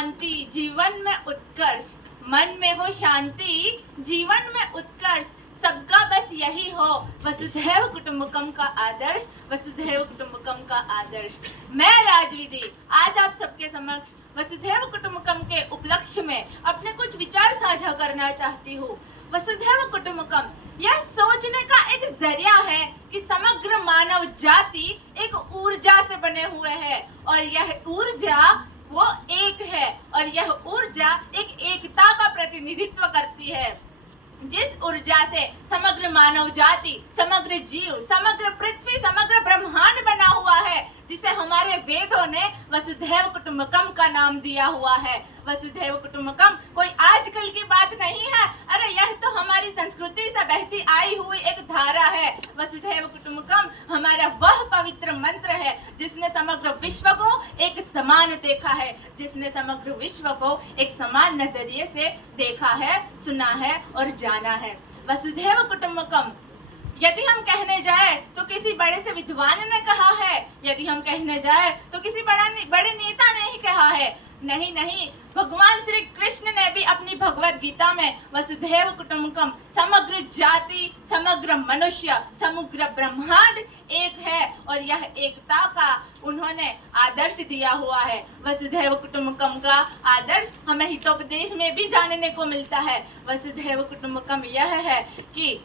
शांति, जीवन में उत्कर्ष। मन में हो शांति, जीवन में उत्कर्ष। सबका बस यही हो वसुधैव कुटुंबकम का आदर्श, वसुधैव कुटुंबकम का आदर्श। मैं राजविधि आज आप सबके समक्ष वसुधैव कुटुंबकम के उपलक्ष्य में अपने कुछ विचार साझा करना चाहती हूँ। वसुधैव कुटुंबकम यह सोचने का एक जरिया है कि समग्र मानव जाति एक ऊर्जा से बने हुए है और यह ऊर्जा वो एक है और यह ऊर्जा एक एकता का प्रतिनिधित्व करती है। जिस ऊर्जा से समग्र मानव जाति, समग्र जीव, समग्र पृथ्वी, समग्र ब्रह्मांड बना हुआ है, जिसे हमारे वेदों ने वसुधैव कुटुंबकम का नाम दिया हुआ है। वसुधैव कुटुंबकम कोई आजकल की बात नहीं है, अरे यह तो हमारी संस्कृति से बहती आई हुई एक धारा है। वसुधैव कुटुंबकम हमारा वह पवित्र मंत्र है जिसने समग्र विश्व को एक समान देखा है, जिसने समग्र विश्व को एक समान नजरिए से देखा है, सुना है और जाना है। वसुधैव कुटुंबकम यदि हम कहने जाए तो किसी बड़े से विद्वान ने कहा है, यदि हम कहने जाए तो किसी बड़े नेता ने ही कहा है। नहीं, भगवान श्री कृष्ण ने भी अपनी भगवत गीता में वसुधैव कुटुंबकम, समग्र जाति, समग्र मनुष्य, समग्र ब्रह्मांड एक है और यह एकता का उन्होंने आदर्श दिया हुआ है। वसुधैव कुटुंबकम का आदर्श हमें हितोपदेश में भी जानने को मिलता है। वसुधैव कुटुंबकम यह है कि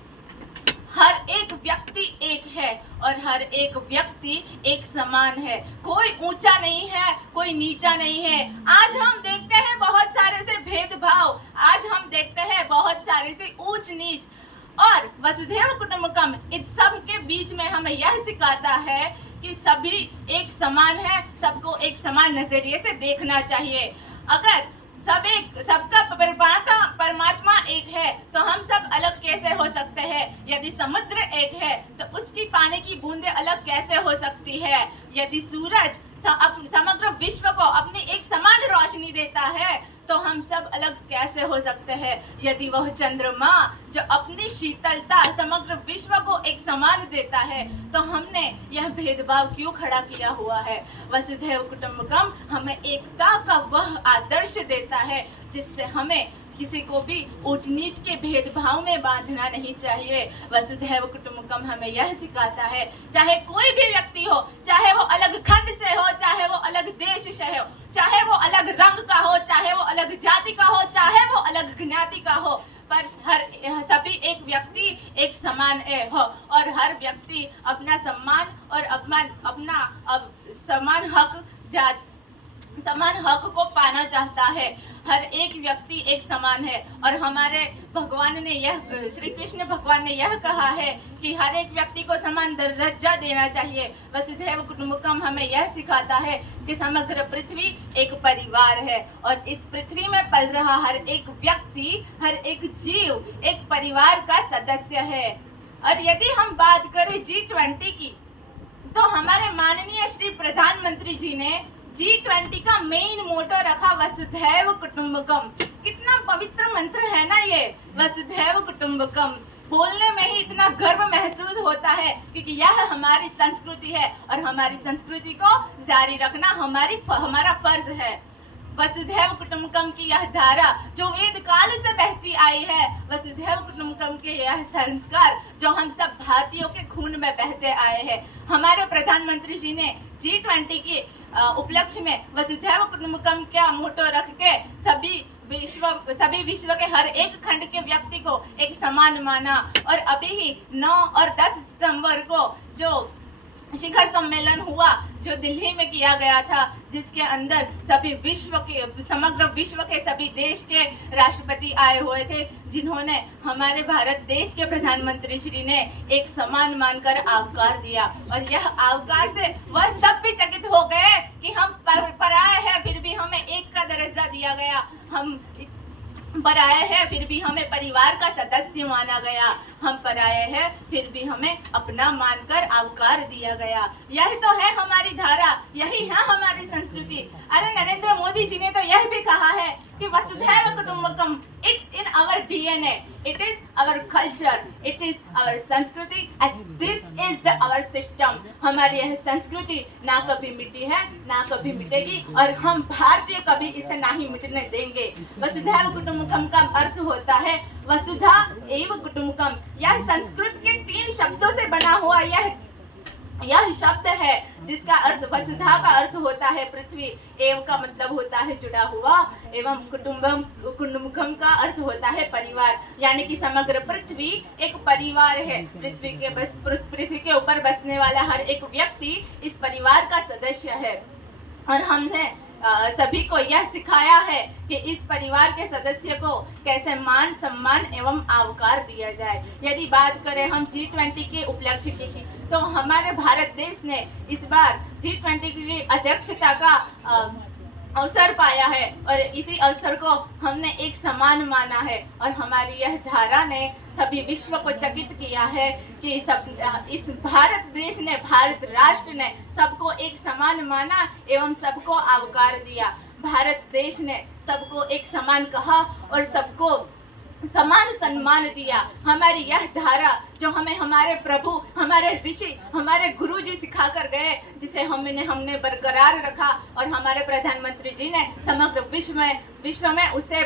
हर एक व्यक्ति एक है और हर एक व्यक्ति एक समान है। कोई ऊंचा नहीं है, कोई नीचा नहीं है। आज हम देखते हैं बहुत सारे से भेदभाव, आज हम देखते हैं बहुत सारे से ऊंच नीच, और वसुधैव कुटुंबकम इस सब के बीच में हमें यह सिखाता है कि सभी एक समान है, सबको एक समान नजरिए से देखना चाहिए। अगर सबका परमात्मा एक है तो हम सब अलग कैसे हो सकते हैं? यदि समुद्र एक है तो उसकी पानी की बूंदें अलग कैसे हो सकती है? यदि सूरज समग्र विश्व को अपनी एक समान रोशनी देता है तो हम सब अलग कैसे हो सकते हैं? यदि वह चंद्रमा जो अपनी शीतलता समग्र विश्व को एक समान देता है तो हमने यह भेदभाव क्यों खड़ा किया हुआ है? वसुधैव कुटुंबकम हमें एकता का वह आदर्श देता है जिससे हमें किसी को भी ऊंच नीच के भेदभाव में बांधना नहीं चाहिए। वसुधैव कुटुंबकम हमें यह सिखाता है, चाहे कोई भी व्यक्ति हो, चाहे वो अलग खंड से हो, चाहे वो अलग देश से हो, चाहे वो अलग रंग का हो, चाहे वो अलग जाति का हो, चाहे वो अलग ज्ञाति का हो, पर सभी एक व्यक्ति एक समान हो और हर व्यक्ति अपना सम्मान और अपना समान हक को पाना चाहता है। हर एक व्यक्ति एक समान है और हमारे भगवान ने यह, श्री कृष्ण भगवान ने यह कहा है कि हर एक व्यक्ति को समान दर्जा देना चाहिए। वसुधैव कुटुंबकम हमें यह सिखाता है कि समग्र पृथ्वी एक परिवार है और इस पृथ्वी में पल रहा हर एक व्यक्ति, हर एक जीव एक परिवार का सदस्य है। और यदि हम बात करें G20 की, तो हमारे माननीय श्री प्रधानमंत्री जी ने G20 का मेन मोटो रखा वसुधैव कुटुंबकम। कितना पवित्र मंत्र है ना ये वसुधैव कुटुंबकम। बोलने में ही इतना गर्व महसूस होता है क्योंकि यह हमारी संस्कृति है और हमारी संस्कृति को जारी रखना हमारा फर्ज है। वसुधैव कुटुंबकम की यह धारा जो वेद काल से बहती आई है, वसुधैव कुटुंबकम के यह संस्कार जो हम सब भारतीयों के खून में बहते आए हैं। हमारे प्रधानमंत्री जी ने G20 के उपलक्ष्य में वसुधैव कुटुंबकम का मोटो रख के सभी विश्व के हर एक खंड के व्यक्ति को एक समान माना। और अभी ही 9 और 10 सितंबर को जो शिखर सम्मेलन हुआ जो दिल्ली में किया गया था, जिसके अंदर समग्र विश्व के सभी देश के राष्ट्रपति आए हुए थे, जिन्होंने हमारे भारत देश के प्रधानमंत्री श्री ने एक समान मानकर आवकार दिया। और यह आवकार से वह सब भी चकित हो गए कि हम पराये हैं फिर भी हमें एक का दर्जा दिया गया, हम पराये हैं फिर भी हमें परिवार का सदस्य माना गया, हम पराये हैं फिर भी हमें अपना मानकर आवकार दिया गया। यही तो है हमारी धारा, यही है हमारी संस्कृति। अरे नरेंद्र मोदी जी ने तो यह भी कहा है कि वसुधैव कुटुंबकम, it's in our DNA, it is our culture, it is our sanskriti and this is the our system. हमारी यह संस्कृति ना कभी मिटी है ना कभी मिटेगी और हम भारतीय कभी इसे ना ही मिटने देंगे। वसुधैव कुटुंबकम का अर्थ होता है वसुधा एव कुटुंबकम। यह संस्कृत के 3 शब्दों से बना हुआ यह शब्द है जिसका अर्थ वसुधा का अर्थ होता है पृथ्वी, एव का मतलब होता है जुड़ा हुआ, एवं कुटुंबकम का अर्थ होता है परिवार, यानी कि समग्र पृथ्वी एक परिवार है। पृथ्वी के ऊपर बसने वाला हर एक व्यक्ति इस परिवार का सदस्य है और हमने सभी को यह सिखाया है कि इस परिवार के सदस्य को कैसे मान सम्मान एवं आवकार दिया जाए। यदि बात करें हम G20 के उपलक्ष्य की तो हमारे भारत देश ने इस बार G20 की अध्यक्षता का अवसर पाया है और इसी अवसर को हमने एक समान माना है और हमारी यह धारा ने सभी विश्व को चकित किया है कि इस भारत देश ने, भारत राष्ट्र ने सबको एक समान माना एवं सबको आवकार दिया। भारत देश ने सबको एक समान कहा और सबको समान सम्मान दिया। हमारी यह धारा जो हमें हमारे प्रभु, हमारे ऋषि, हमारे गुरु जी सिखा कर गए, जिसे हमने बरकरार रखा और हमारे प्रधानमंत्री जी ने समग्र विश्व में उसे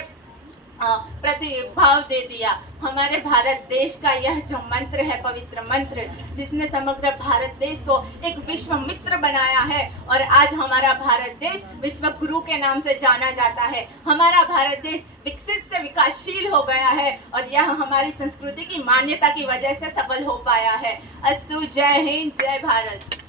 प्रतिभाव दे दिया। हमारे भारत देश का यह जो मंत्र है, पवित्र मंत्र, जिसने समग्र भारत देश को एक विश्व मित्र बनाया है और आज हमारा भारत देश विश्व गुरु के नाम से जाना जाता है। हमारा भारत देश विकसित से विकासशील हो गया है और यह हमारी संस्कृति की मान्यता की वजह से सफल हो पाया है। अस्तु, जय हिंद, जय भारत।